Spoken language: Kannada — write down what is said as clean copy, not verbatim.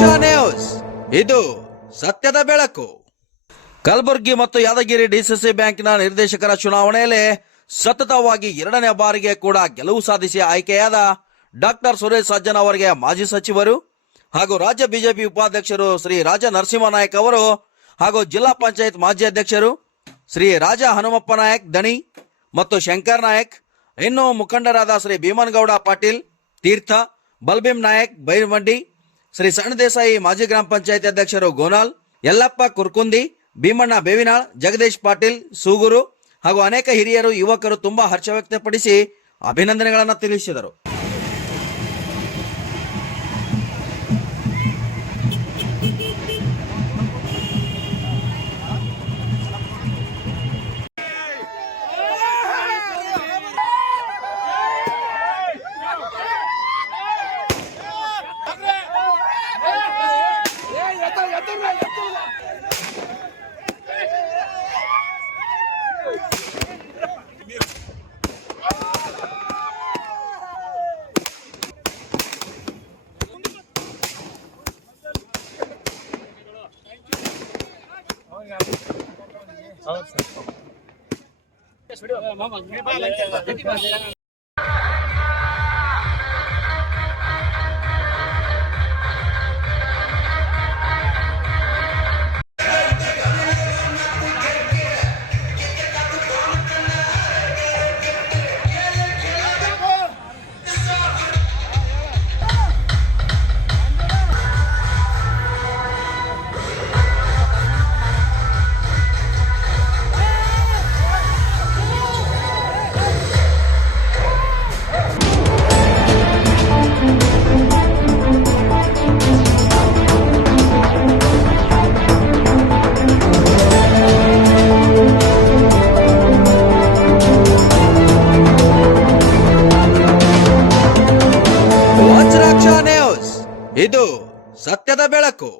ವಜ್ರಾಕ್ಷ ನ್ಯೂಸ್, ಇದು ಸತ್ಯದ ಬೆಳಕು. ಕಲಬುರಗಿ ಮತ್ತು ಯಾದಗಿರಿ ಡಿಸಿಸಿ ಬ್ಯಾಂಕ್ನ ನಿರ್ದೇಶಕರ ಚುನಾವಣೆಯಲ್ಲಿ ಸತತವಾಗಿ 2ನೇ ಬಾರಿಗೆ ಕೂಡ ಗೆಲುವು ಸಾಧಿಸಿ ಆಯ್ಕೆಯಾದ ಡಾಕ್ಟರ್ ಸುರೇಶ್ ಸಜ್ಜನ್ ಅವರಿಗೆ ಮಾಜಿ ಸಚಿವರು ಹಾಗೂ ರಾಜ್ಯ ಬಿಜೆಪಿ ಉಪಾಧ್ಯಕ್ಷರು ಶ್ರೀ ರಾಜ ನರಸಿಂಹನಾಯಕ್ ಅವರು ಹಾಗೂ ಜಿಲ್ಲಾ ಪಂಚಾಯತ್ ಮಾಜಿ ಅಧ್ಯಕ್ಷರು ಶ್ರೀ ರಾಜ ಹನುಮಪ್ಪ ನಾಯಕ್ ದಣಿ ಮತ್ತು ಶಂಕರ್ ನಾಯಕ್, ಇನ್ನು ಮುಖಂಡರಾದ ಶ್ರೀ ಭೀಮನಗೌಡ ಪಾಟೀಲ್ ತೀರ್ಥ, ಬಲ್ಭೀಮ್ ನಾಯಕ್ ಬೈರ್ಮಂಡಿ, ಶ್ರೀ ಸಣ್ಣ ದೇಸಾಯಿ ಮಾಜಿ ಗ್ರಾಮ ಪಂಚಾಯತ್ ಅಧ್ಯಕ್ಷರು ಗೋನಾಲ್, ಯಲ್ಲಪ್ಪ ಕುರ್ಕುಂದಿ, ಭೀಮಣ್ಣ ಬೇವಿನಾಳ್, ಜಗದೀಶ್ ಪಾಟೀಲ್ ಸೂಗೂರು ಹಾಗೂ ಅನೇಕ ಹಿರಿಯರು ಯುವಕರು ತುಂಬಾ ಹರ್ಷ ವ್ಯಕ್ತಪಡಿಸಿ ಅಭಿನಂದನೆಗಳನ್ನು ತಿಳಿಸಿದರು. ವಜ್ರಾಕ್ಷ ನ್ಯೂಸ್, ಇದು ಸತ್ಯದ ಬೆಳಕು.